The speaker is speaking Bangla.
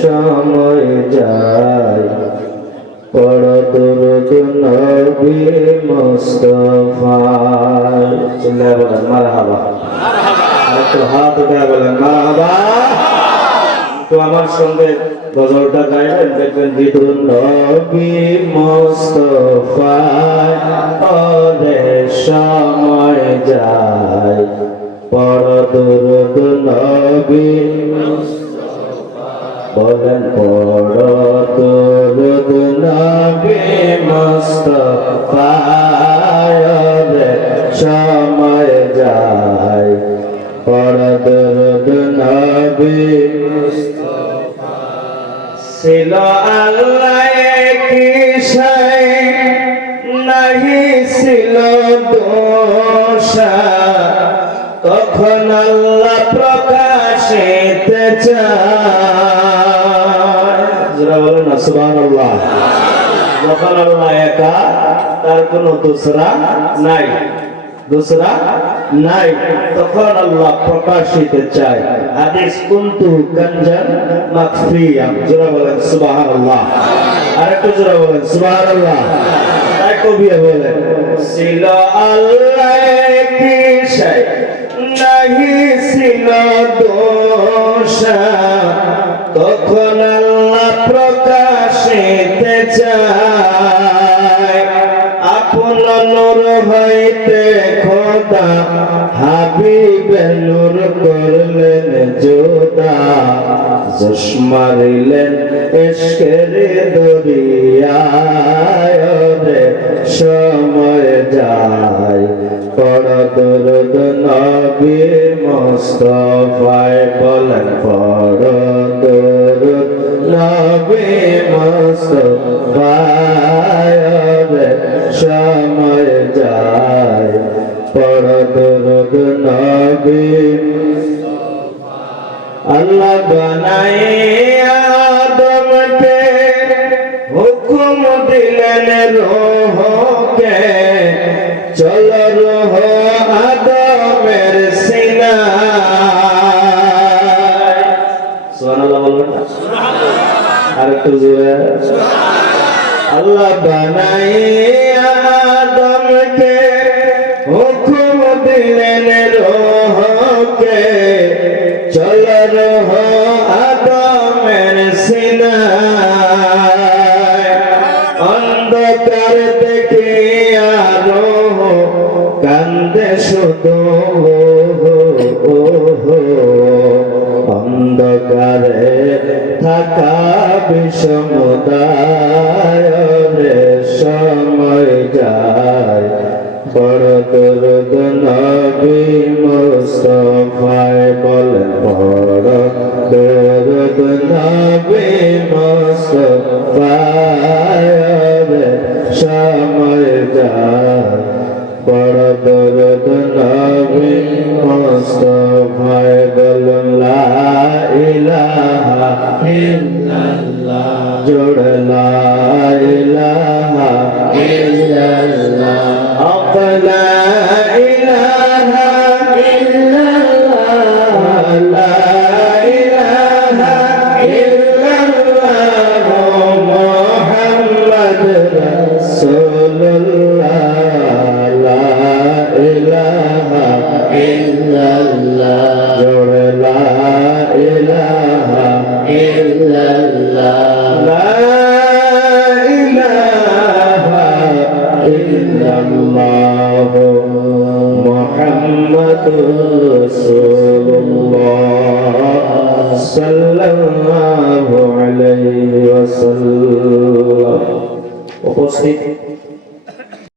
সময় যায় পড়ো দুরূদ নবী মুস্তাফায়। চিল্লায়ে বলেন মারহাবা। আরেকটু হাত উঠায় বলেন মারহাবা। তো আমার সঙ্গে গজলটা গাইবেন, দেখবেন দুরূদ নবী মুস্তাফায় পড়ে সময় যায় পড়ো দুরূদ নবী মুস্তাফায়। বলেন পড়ো দুরূদ নবী মুস্তাফায় সময় যায় পড়ো দুরূদ নবী মুস্তাফায়। ছিল আল্লাহ কি শাই নাহি ছিল দোষা, তখন আল্লাহ প্রকাশিতে চায়। যারা বলেন না সুবহানাল্লাহ। যখন আল্লাহ একা, তার কোনো দোসরা নাই, দোসরা নাই, তখন আল্লাহ প্রকাশিতে চায়। হাদিস কুনতু কানজান মাখফিয়াম। যারা বলেন সুবহানাল্লাহ। আরেকটু যারা বলেন সুবহানাল্লাহ। তাই কবি বলেন ছিল আল্লাহ কি শাই নাহি ছিল দোষা, তখন আল্লাহ প্রকাশিতে চায়। আপন নূর হইতে খোদা হাবিবে নূর করলেন জোদা, জোশ মারিলেন ইশকের দরিয়ায় রে সময় যায় পড়ো দুরূদ নবী মুস্তাফায়। বলেন পড়ো দুরূদ নবী মুস্তাফায় রে সময় যায় পড়ো দুরূদ নবী মুস্তাফায়। আল্লাহ বানাইয়া আদমকে হুকুম দিলেন রূহকে, চলো রূহ আদমের সিনায়। সুবহানাল্লাহ বলবেন না? আরেকটু জোরে। আল্লাহ বানাইয়া আদমকে হুকুম দিলেন রূহকে, চলো রূহ আদমের সিনায়। অন্ধকার দেখিয়া রূহ কান্দে শুধু, অন্ধকারে থাকা বিষমদায় রে সময় যায় পড়ো দুরূদ নবী মুস্তাফায়। বলেন পড়ো দুরূদ নবী মুস্তাফায় রে সময় যায় পড়ো দুরূদ নবী মুস্তাফায়। বলুন লা ইলাহা ইল্লাল্লাহ, জোড়ে লা ইলাহা ইল্লাল্লাহ, লা ইলাহা ইল্লাল্লাহ, লা ইলাহা ইল্লাল্লাহ, মুহাম্মদ রাসূলুল্লাহ, লা ইলাহা ইল্লাল্লাহ, জোড়ে লা ইলাহা ইল্লাল্লাহ, লা ইলাহা ইল্লাল্লাহ, মুহাম্মাদুর রাসূলুল্লাহ সাল্লাল্লাহু আলাইহি ওয়াসাল্লাম। উপস্থিত